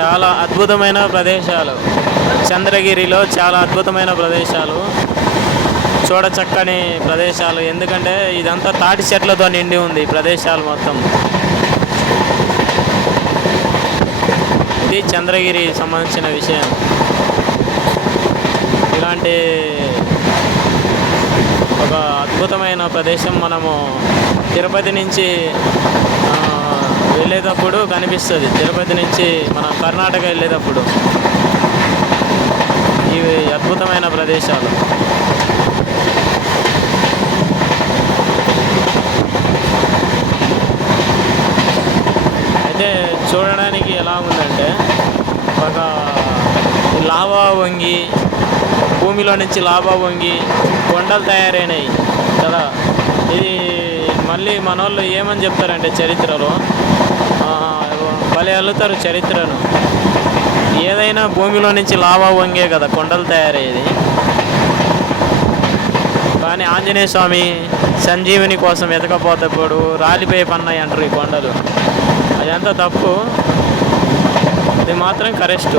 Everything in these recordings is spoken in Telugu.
చాలా అద్భుతమైన ప్రదేశాలు. చంద్రగిరిలో చాలా అద్భుతమైన ప్రదేశాలు, చూడచక్కని ప్రదేశాలు. ఎందుకంటే ఇదంతా తాటి చెట్లతో నిండి ఉంది ఈ ప్రదేశాలు మొత్తం. ఇది చంద్రగిరి సంబంధించిన విషయం. ఇలాంటి ఒక అద్భుతమైన ప్రదేశం మనము తిరుపతి నుంచి వెళ్ళేటప్పుడు కనిపిస్తుంది. తిరుపతి నుంచి మనం కర్ణాటక వెళ్ళేటప్పుడు ఇవి అద్భుతమైన ప్రదేశాలు. అయితే చూడడానికి ఎలా ఉందంటే ఒక లావా వంగి, భూమిలో నుంచి లావా వంగి కొండలు తయారైనాయి కదా. ఇది మళ్ళీ మనోళ్ళు ఏమని చెప్తారంటే చరిత్రలో భలే అల్లుతారు చరిత్రను. ఏదైనా భూమిలో నుంచి లావా వంగే కదా కొండలు తయారయ్యేది. కానీ ఆంజనేయ స్వామి సంజీవిని కోసం ఎతకపోతేప్పుడు రాలిపోయి పన్నాయి అంటారు ఈ కొండలు. అదంతా తప్పు, ఇది మాత్రం కరెక్ట్.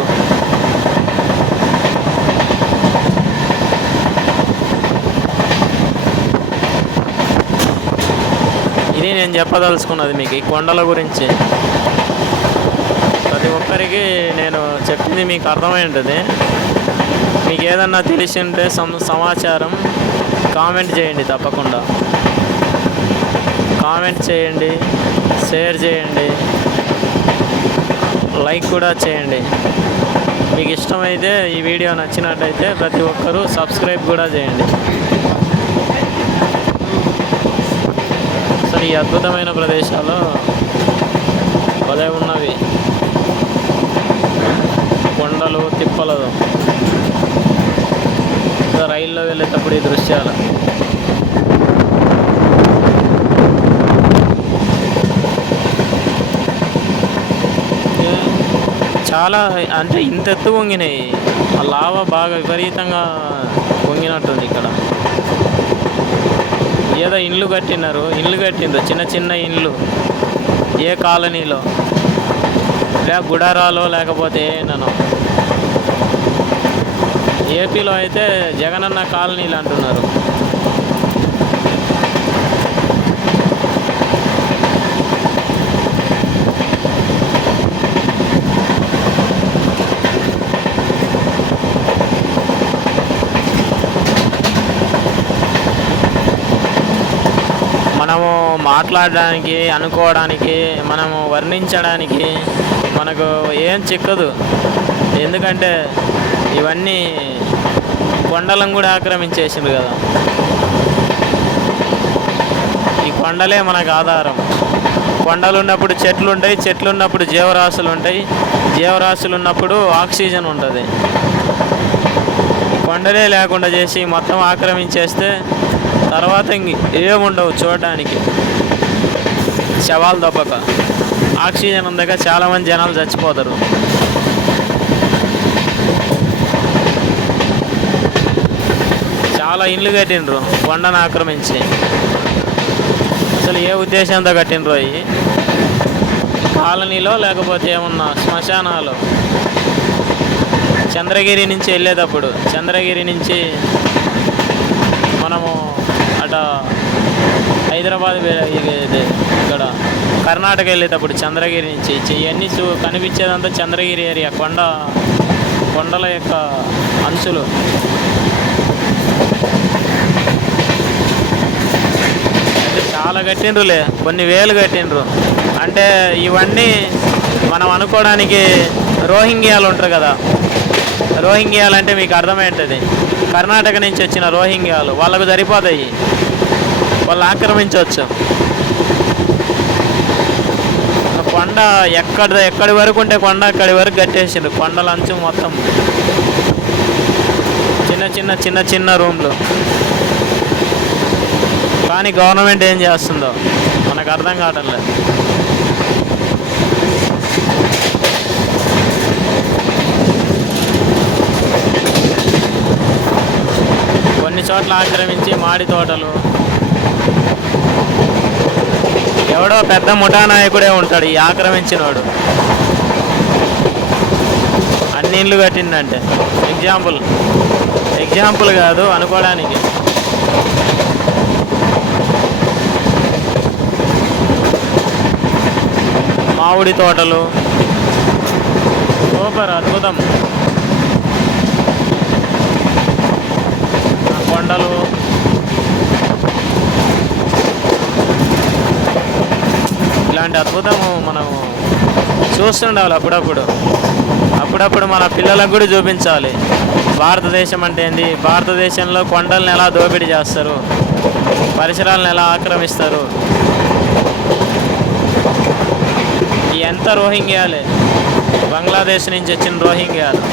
ఇది నేను చెప్పదలుచుకున్నది మీకు ఈ కొండల గురించి. ప్రతి ఒక్కరికి నేను చెప్పింది మీకు అర్థమై ఉంటుంది. మీకు ఏదన్నా తెలిసి ఉంటే సమాచారం కామెంట్ చేయండి, తప్పకుండా కామెంట్ చేయండి, షేర్ చేయండి, లైక్ కూడా చేయండి. మీకు ఇష్టమైతే ఈ వీడియో నచ్చినట్టయితే ప్రతి ఒక్కరూ సబ్స్క్రైబ్ కూడా చేయండి. అసలు ఈ అద్భుతమైన ప్రదేశాలు భలే ఉన్నవి, కొండలు తిప్పలు. రైల్లో వెళ్ళేటప్పుడు ఈ దృశ్యాలు చాలా, అంటే ఇంత ఎత్తు వంగినాయి. ఆ లావా బాగా విపరీతంగా వంగినట్టుంది. ఇక్కడ ఏదో ఇండ్లు కట్టిండ్రు చిన్న చిన్న ఇండ్లు. ఏ కాలనీలో గుడారాలో లేకపోతే నన్ను ఏపీలో అయితే జగనన్న కాలనీలు అంటున్నారు. మనము మాట్లాడడానికి, అనుకోవడానికి, మనము వర్ణించడానికి మనకు ఏం చిక్కదు. ఎందుకంటే ఇవన్నీ కొండలను కూడా ఆక్రమించేసింది కదా. ఈ కొండలే మనకు ఆధారం. కొండలు ఉన్నప్పుడు చెట్లు ఉంటాయి, చెట్లు ఉన్నప్పుడు జీవరాశులు ఉంటాయి, జీవరాశులు ఉన్నప్పుడు ఆక్సిజన్ ఉంటుంది. కొండలే లేకుండా చేసి మొత్తం ఆక్రమించేస్తే తర్వాత ఏముండవు చూడడానికి, శవాలు తప్పక. ఆక్సిజన్ ఉందక చాలామంది జనాలు చచ్చిపోతారు. చాలా ఇండ్లు కట్టిండ్రు కొండను ఆక్రమించి. అసలు ఏ ఉద్దేశంతో కట్టిండ్రు అవి? కాలనీలో లేకపోతే ఏమన్నా శ్మశానాలు. చంద్రగిరి నుంచి వెళ్ళేటప్పుడు, చంద్రగిరి నుంచి మనము అట హైదరాబాద్ ఇక్కడ కర్ణాటక వెళ్ళేటప్పుడు చంద్రగిరి నుంచి ఇవన్నీ కనిపించేదంతా చంద్రగిరి ఏరియా, కొండల యొక్క అంచులు. అంటే చాలా కట్టిండ్రులే, కొన్ని వేలు కట్టిండ్రు. అంటే ఇవన్నీ మనం అనుకోవడానికి రోహింగ్యాలు ఉంటారు కదా. రోహింగ్యాలు అంటే మీకు అర్థమవుతుంది. కర్ణాటక నుంచి వచ్చిన రోహింగ్యాలు, వాళ్ళకు సరిపోతాయి, వాళ్ళు ఆక్రమించవచ్చు. కొండ ఎక్కడి వరకు ఉంటే కొండ అక్కడి వరకు కట్టేసిండ్రు. కొండల అంచు మొత్తం చిన్న చిన్న రూమ్లు. కానీ గవర్నమెంట్ ఏం చేస్తుందో మనకు అర్థం కావటం లేదు. కొన్ని చోట్ల ఆక్రమించి మాడి తోటలు. ఎవడో పెద్ద ముఠా నాయకుడే ఉంటాడు ఈ ఆక్రమించినోడు. ఎన్ని ఇండ్లు కట్టిండంటే. ఎగ్జాంపుల్ కాదు, అనుకోవడానికి. మామిడి తోటలు సూపర్, అద్భుతం. కొండలు, ఇలాంటి అద్భుతము మనము చూస్తుండాలి అప్పుడప్పుడు మన పిల్లలకు కూడా చూపించాలి. భారతదేశం అంటే ఏంది, భారతదేశంలో కొండలను ఎలా దోపిడీ చేస్తారు, పరిసరాలను ఎలా ఆక్రమిస్తారు. ఎంత రోహింగ్యాలే, బంగ్లాదేశ్ నుంచి వచ్చిన రోహింగ్యాలు,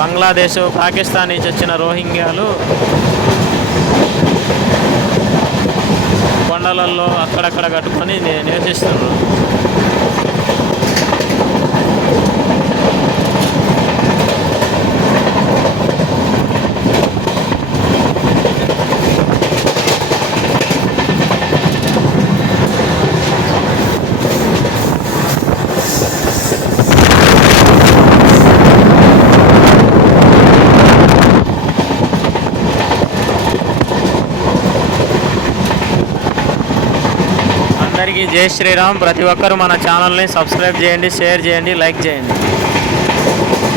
బంగ్లాదేశ్, పాకిస్తాన్ నుంచి వచ్చిన రోహింగ్యాలు కొండలలో అక్కడక్కడ కట్టుకొని నివసిస్తున్నారు. అందరికీ జై శ్రీరామ్. ప్రతి ఒక్కరూ మన ఛానల్ని సబ్స్క్రైబ్ చేయండి, షేర్ చేయండి, లైక్ చేయండి.